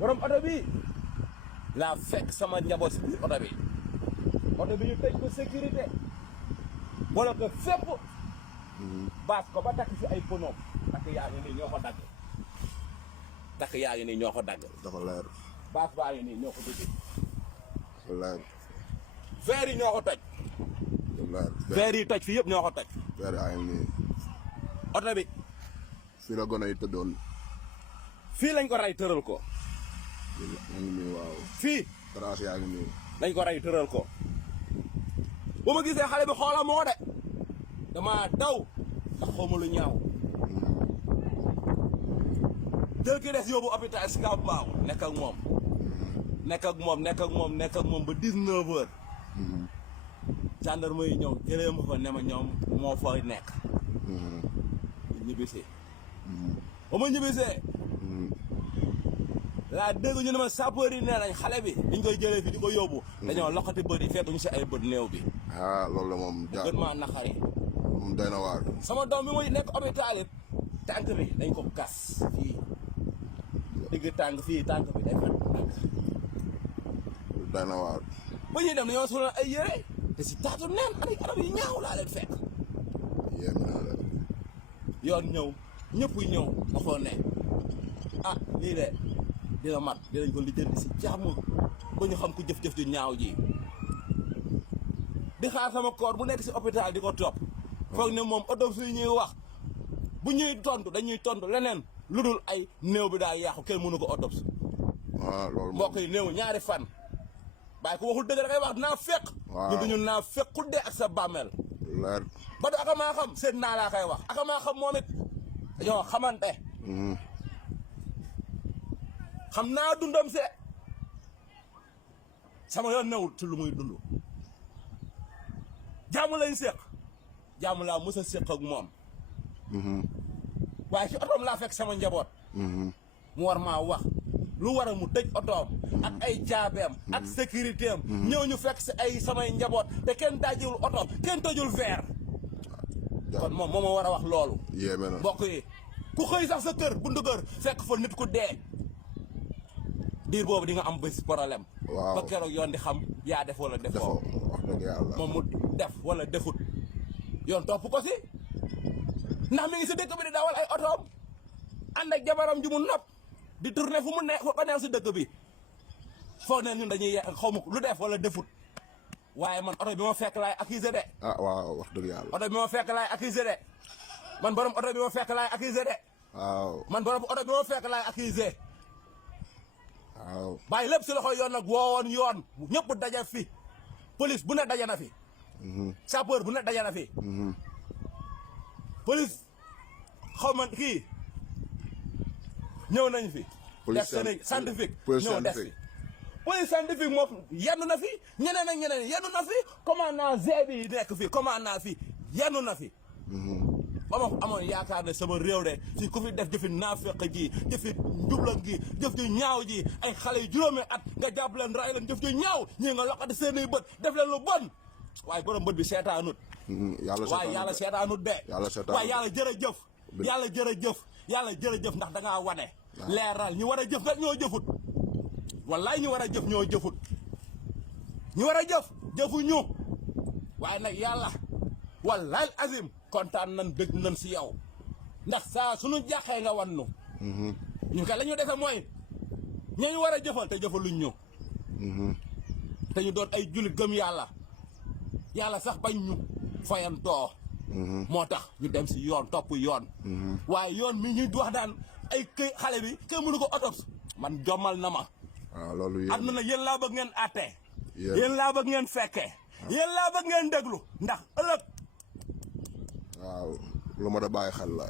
borom oto bi laa fekk sama njaboot si biir oto bi ñu tëj ko sécurité boole ko fépp baas ko ba takk si ay pono takk yaa ngi nii ñoo ko dagg dafa leer baas baa ngi nii ñoo ko dugg dafa leer verre yi ñoo ko toj verre yi toj fii yëpp ñoo ko toj verre yaa ngi nii oto bi fii la gone yi tëddoon fii lañ ko rey tëral ko yaa ngi nii waaw fii trace yaa ngi nii lañ ko rey tëral ko bu ma gisee xale bi xoola moo de dama daw ndax xawma lu ñaaw jël ki des yóbbu hôpital si kaw baaw nekk ak moom ba 19 heures gendarme yi ñëw jëlee ma fa ne ma ñoom moo fa nekk ñibbisee ba ma ñibbisee laa dégg ñu ne ma sapeur yi nee nañ xale bi dañ koy jëlee fi di ko yóbbu dañoo loxati bët yi fekkuñu si ay bët néew bi loolu la moom gën maa naqari moom doy na waar sama doom bi muy nekk hôpital it tànk bi dañ ko gas fii digg tànk fii tànk bi day fekk tànk doy na waar ba ñuy dem dañoo solo ay yére te si taatu neen anam yi ñaaw laa leen fekk yéem naa la yoon ñëw ñëpp ñëw dafa ne lii de dina mat dinañ ko lijjanti si jàmm ba ñu xam ku jëf-jëf ju ñaaw ji di xaar sama koor bu nekk si hôpital di ko topp foog ne moom autopsie yi ñuy wax bu ñuy tontu dañuy tontu leneen lu dul ay néew bi daal yàqu kenn mënu ko autopsie loolu mbokk yi néew ñaari fan bàyyi ko waxul dëgg da ngay wax naa fekk ñu duñu naa fekk ku dee ak sa bàmmeel leer ba du aka maa xam seet naa laa koy wax aka maa xam moom it dañoo xamante xam naa dundam se sama yoon newul ci lu muy dund jàmm lañ séq jàmm laa mës a séq ak moom waaye ci otoom laa fekk sama njaboot mu war maa wax lu war a mu tëj otoom ak ay caabeem ak sécurité am ñëw ñu fekk si ay samay njaboot te kenn dajjiwul otoom kenn tëjul verre kon moom moo ma war a wax loolu yéeme na mbokk yi ku xëy sax sa kër buntu kër fekk fa nit ku dee diir boobu di nga am bés problème ba keroog yoon di xam yaa def wala defoo wax dëgg yàlla moom mu def wala defut yoon topp ko si ndax mi ngi si dëkk bi di dawal ay otoom ànd ak jabaram ju mu nopp di tourner fu mu ne fa neex si dëkk bi foog ne ñun dañuy xaw ma lu def wala defut waaye man oto bi ma fekk laay accusé de waaw wax dëgg yàlla oto bi ma fekk laay accusé de man borom oto bi ma fekk laay accusé de man borom oto bi ma fekk laay accusé bàyyi lépp si loxo yoon nag woowoon yoon ñëpp daja fi police bu ne daja na fi sapeur bu ne daja na fi police xaw ma kii ñëw nañ fi def scientifique ñëw def fi police scientifique moom yenn na fi ñeneen ak ñeneen yenn na fi commandant G bi nekk fi commandant fi yenn na fi ba ma amoon yaakaar ne sama réew de si ku fi def jëfi naafeq ji jëfi njublan gi jëf ju ñaaw ji ay xale yu juróomi at nga jàpp leen ray leen jëf ju ñaaw ñii nga loqati seeni bët def leen lu bon waaye borom bët bi seetaanut waaye yàlla seetaanut de waaye yàlla jërëjëf yàlla jërëjëf ndax da ngaa wane leeral ñi war a jëf nag ñoo jëfut wallaay ñi war a jëf ñoo jëfut ñi war a jëf jëfuñu waaye nag yàlla wallaay azim kontaan nan bëgg nan si yow ndax saa suñu jàqee nga wan nu ñu ka la ñu defe mooy ñooñu war a jëfal te jëfaluñ ñu te ñu doon ay jullit gëm yàlla sax bañ ñu fayantoo moo tax ñu dem si yoon topp yoon waaye yoon mi ñuy wax daan ay këy xale bi kenn mënu ko autopsie man jommal na ma loolu am na yéen laa bëgg ngeen àtte yéen laa bëgg ngeen fekkee yéen laa bëgg ngeen déglu ndax ëllëg lu ma da bàyyi xel la